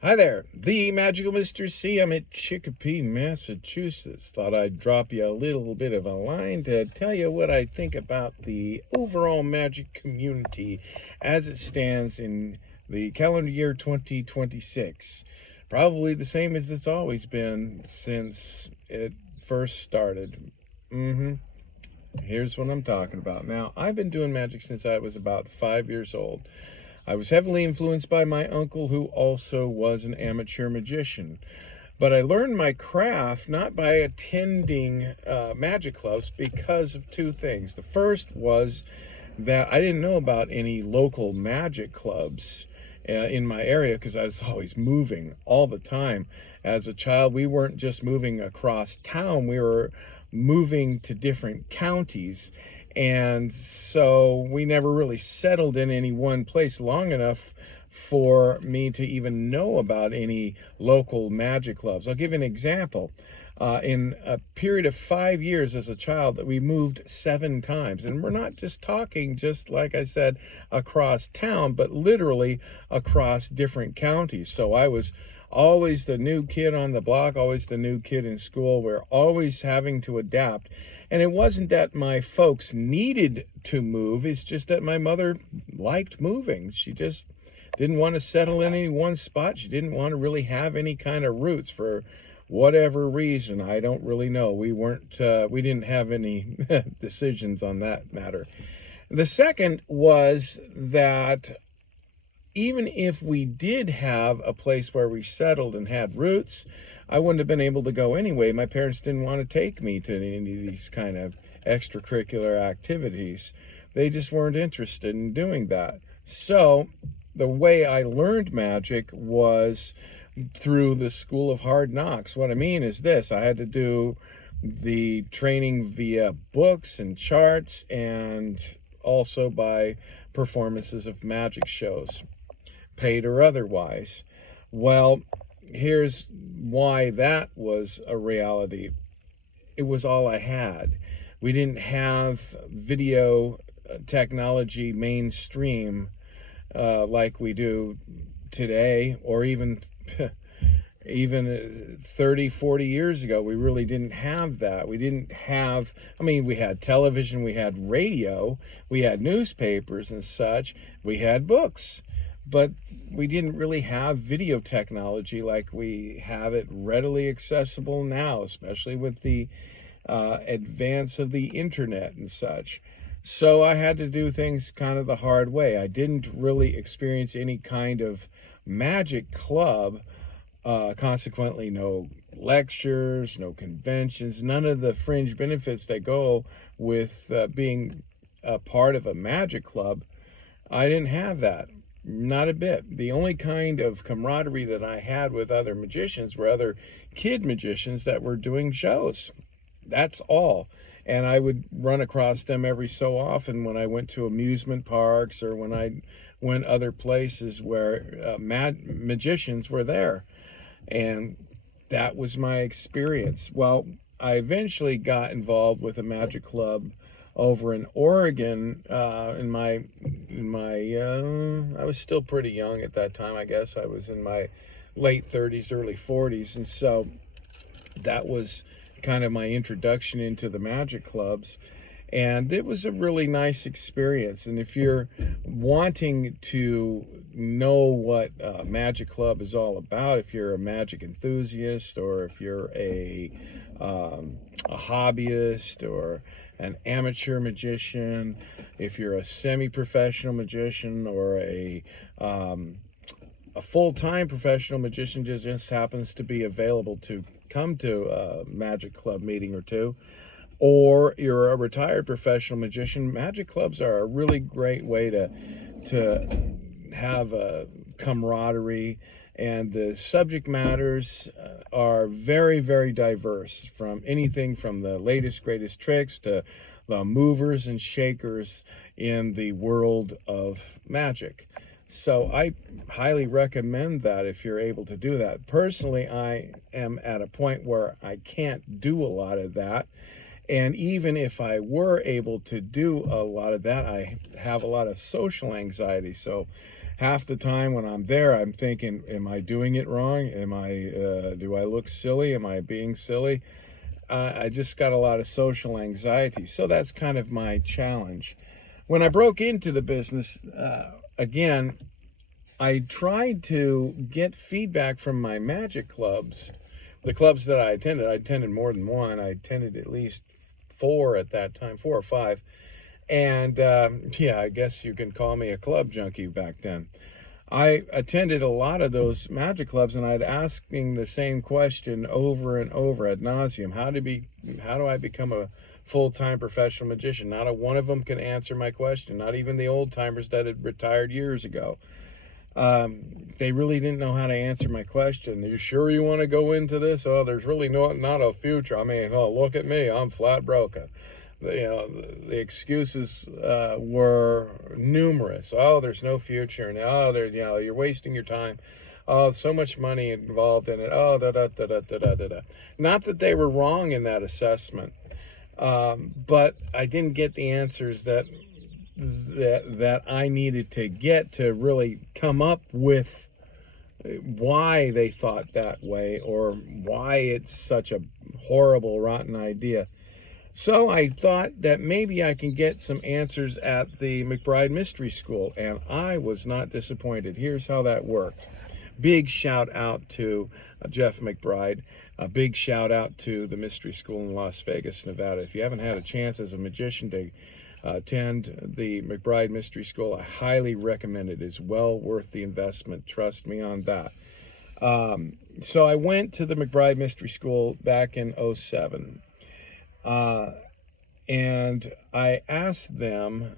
Hi there, the Magical Mr. C. I'm at Chicopee, Massachusetts. Thought I'd drop you a little bit of a line to tell you what I think about the overall magic community as it stands in the calendar year 2026. Probably the same as it's always been since it first started. Here's what I'm talking about. Now, I've been doing magic since I was about 5 years old. I was heavily influenced by my uncle, who also was an amateur magician. But I learned my craft not by attending magic clubs because of two things. The first was that I didn't know about any local magic clubs in my area because I was always moving all the time. As a child, we weren't just moving across town, we were moving to different counties. And so we never really settled in any one place long enough for me to even know about any local magic clubs. I'll give you an example. In a period of 5 years as a child, that we moved 7 times, and we're not just talking, just like I said, across town, but literally across different counties. So I was always the new kid on the block, always the new kid in school. We're always having to adapt. And it wasn't that my folks needed to move, it's just that my mother liked moving. She just didn't want to settle in any one spot. She didn't want to really have any kind of roots for whatever reason. I don't really know. We didn't have any decisions on that matter. The second was that even if we did have a place where we settled and had roots, I wouldn't have been able to go anyway. My parents didn't want to take me to any of these kind of extracurricular activities. They just weren't interested in doing that. So the way I learned magic was through the School of Hard Knocks. What I mean is this: I had to do the training via books and charts, and also by performances of magic shows, paid or otherwise. Well, here's why that was a reality. It was all I had. We didn't have video technology mainstream like we do today, or even 30, 40 years ago. We really didn't have that. We didn't have, I mean, we had television, we had radio, we had newspapers and such, we had books, but we didn't really have video technology like we have it readily accessible now, especially with the advance of the internet and such. So I had to do things kind of the hard way. I didn't really experience any kind of magic club. Consequently, no lectures, no conventions, none of the fringe benefits that go with being a part of a magic club. I didn't have that. Not a bit. The only kind of camaraderie that I had with other magicians were other kid magicians that were doing shows. That's all. And I would run across them every so often when I went to amusement parks or when I went other places where magicians were there. And that was my experience. Well, I eventually got involved with a magic club over in Oregon. I was still pretty young at that time. I guess I was in my late 30s, early 40s, and so that was kind of my introduction into the magic clubs. And it was a really nice experience. And if you're wanting to know what Magic Club is all about, if you're a magic enthusiast, or if you're a hobbyist or an amateur magician, if you're a semi-professional magician, or a full-time professional magician just happens to be available to come to a Magic Club meeting or two, or you're a retired professional magician, magic clubs are a really great way to have a camaraderie. And the subject matters are very, very diverse, from anything from the latest, greatest tricks to the movers and shakers in the world of magic. So I highly recommend that if you're able to do that. Personally, I am at a point where I can't do a lot of that. And even if I were able to do a lot of that, I have a lot of social anxiety. So half the time when I'm there, I'm thinking, am I doing it wrong? Do I look silly? Am I being silly? I just got a lot of social anxiety. So that's kind of my challenge. When I broke into the business, again, I tried to get feedback from my magic clubs, the clubs that I attended. I attended more than one. I attended at least 4 at that time, 4 or 5. And yeah, I guess you can call me a club junkie back then. I attended a lot of those magic clubs, and I'd asking the same question over and over ad nauseum. How do I become a full-time professional magician? Not a one of them can answer my question, not even the old timers that had retired years ago. They really didn't know how to answer my question. Are you sure you want to go into this? Oh, there's really not a future. I mean, oh, look at me, I'm flat broke. The excuses were numerous. Oh, there's no future, and oh, you're wasting your time. Oh, so much money involved in it. Oh, da da da da da da da. Not that they were wrong in that assessment, but I didn't get the answers that I needed to get to really come up with why they thought that way, or why it's such a horrible, rotten idea. So I thought that maybe I can get some answers at the McBride Mystery School, and I was not disappointed. Here's how that worked. Big shout out to Jeff McBride. A big shout out to the Mystery School in Las Vegas, Nevada. If you haven't had a chance as a magician to attend the McBride Mystery School, I highly recommend it. It's well worth the investment. Trust me on that. So I went to the McBride Mystery School back in '07. And I asked them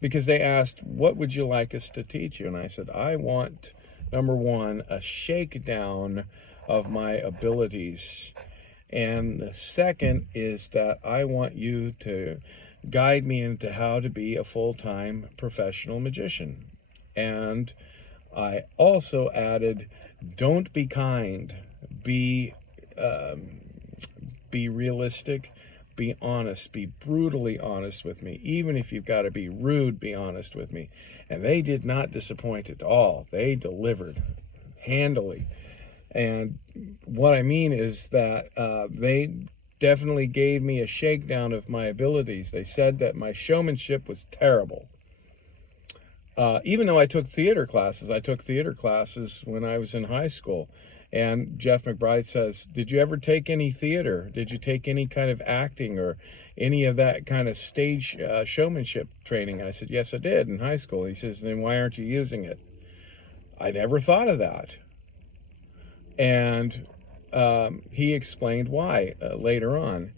because they asked, what would you like us to teach you? And I said, I want, number one, a shakedown of my abilities. And the second is that I want you to guide me into how to be a full-time professional magician. And I also added, don't be kind, be realistic, be honest, be brutally honest with me. Even if you've got to be rude, be honest with me. And they did not disappoint at all. They delivered handily. And what I mean is that they definitely gave me a shakedown of my abilities. They said that my showmanship was terrible. Even though I took theater classes when I was in high school. And Jeff McBride says, did you ever take any theater? Did you take any kind of acting or any of that kind of stage showmanship training? I said, yes, I did in high school. He says, then why aren't you using it? I never thought of that. And he explained why later on.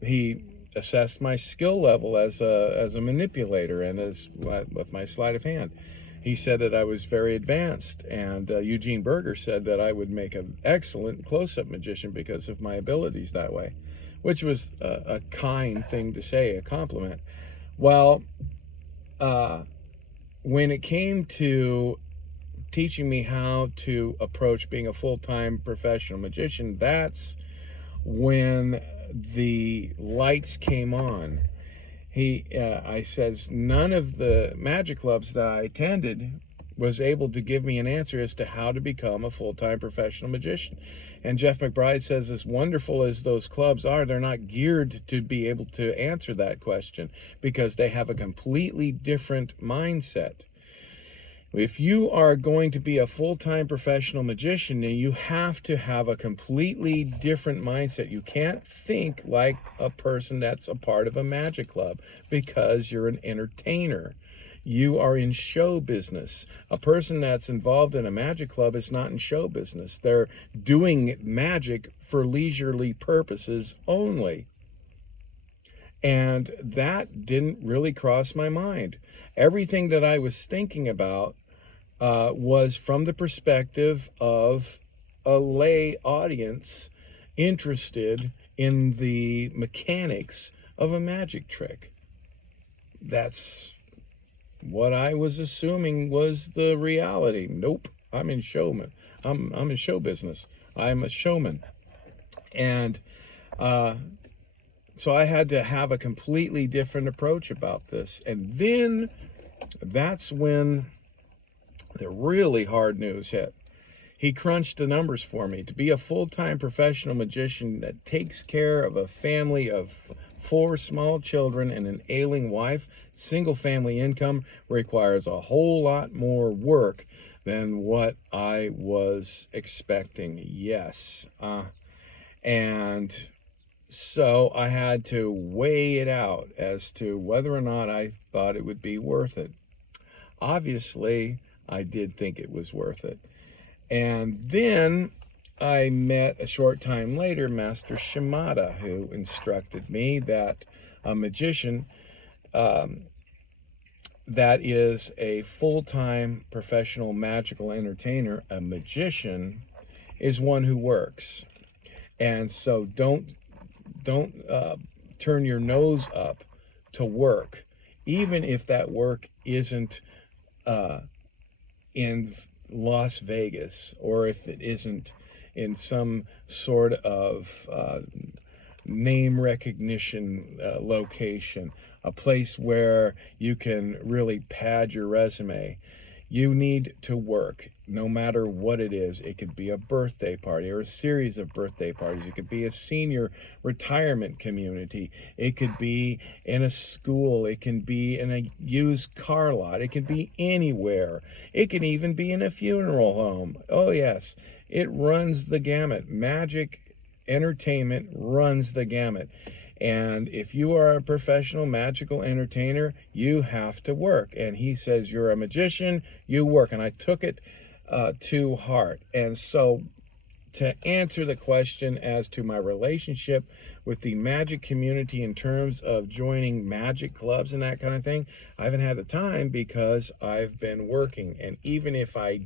He assessed my skill level as a manipulator and with my sleight of hand. He said that I was very advanced, and Eugene Berger said that I would make an excellent close-up magician because of my abilities that way, which was a kind thing to say, a compliment. Well, when it came to teaching me how to approach being a full-time professional magician, that's when the lights came on. I says, none of the magic clubs that I attended was able to give me an answer as to how to become a full-time professional magician. And Jeff McBride says, as wonderful as those clubs are, they're not geared to be able to answer that question because they have a completely different mindset. If you are going to be a full-time professional magician, then you have to have a completely different mindset. You can't think like a person that's a part of a magic club because you're an entertainer. You are in show business. A person that's involved in a magic club is not in show business. They're doing magic for leisurely purposes only. And that didn't really cross my mind. Everything that I was thinking about was from the perspective of a lay audience interested in the mechanics of a magic trick. That's what I was assuming was the reality. Nope, I'm in showman. I'm in show business. I'm a showman. And so I had to have a completely different approach about this. And then that's when the really hard news hit. He crunched the numbers for me. To be a full-time professional magician that takes care of a family of 4 small children and an ailing wife, single-family income requires a whole lot more work than what I was expecting. Yes. And so I had to weigh it out as to whether or not I thought it would be worth it. Obviously, I did think it was worth it. And then I met a short time later Master Shimada, who instructed me that a magician that is a full-time professional magical entertainer, a magician, is one who works. And so don't turn your nose up to work, even if that work isn't in Las Vegas, or if it isn't in some sort of name recognition location, a place where you can really pad your resume. You need to work, no matter what it is. It could be a birthday party or a series of birthday parties. It could be a senior retirement community. It could be in a school. It can be in a used car lot. It can be anywhere. It can even be in a funeral home. Oh yes, it runs the gamut. Magic entertainment runs the gamut. And if you are a professional magical entertainer, you have to work. And he says, you're a magician, you work. And I took it to heart. And so to answer the question as to my relationship with the magic community in terms of joining magic clubs and that kind of thing, I haven't had the time because I've been working. And even if I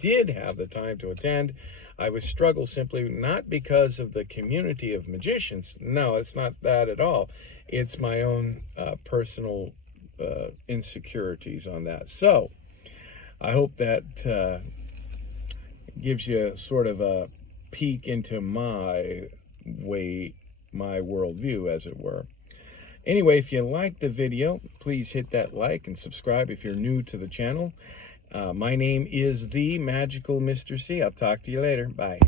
did have the time to attend, I would struggle simply not because of the community of magicians. No, it's not that at all. It's my own personal insecurities on that. So I hope that gives you sort of a peek into my worldview, as it were. Anyway, if you liked the video, please hit that like and subscribe if you're new to the channel. My name is The Magical Mr. C. I'll talk to you later. Bye.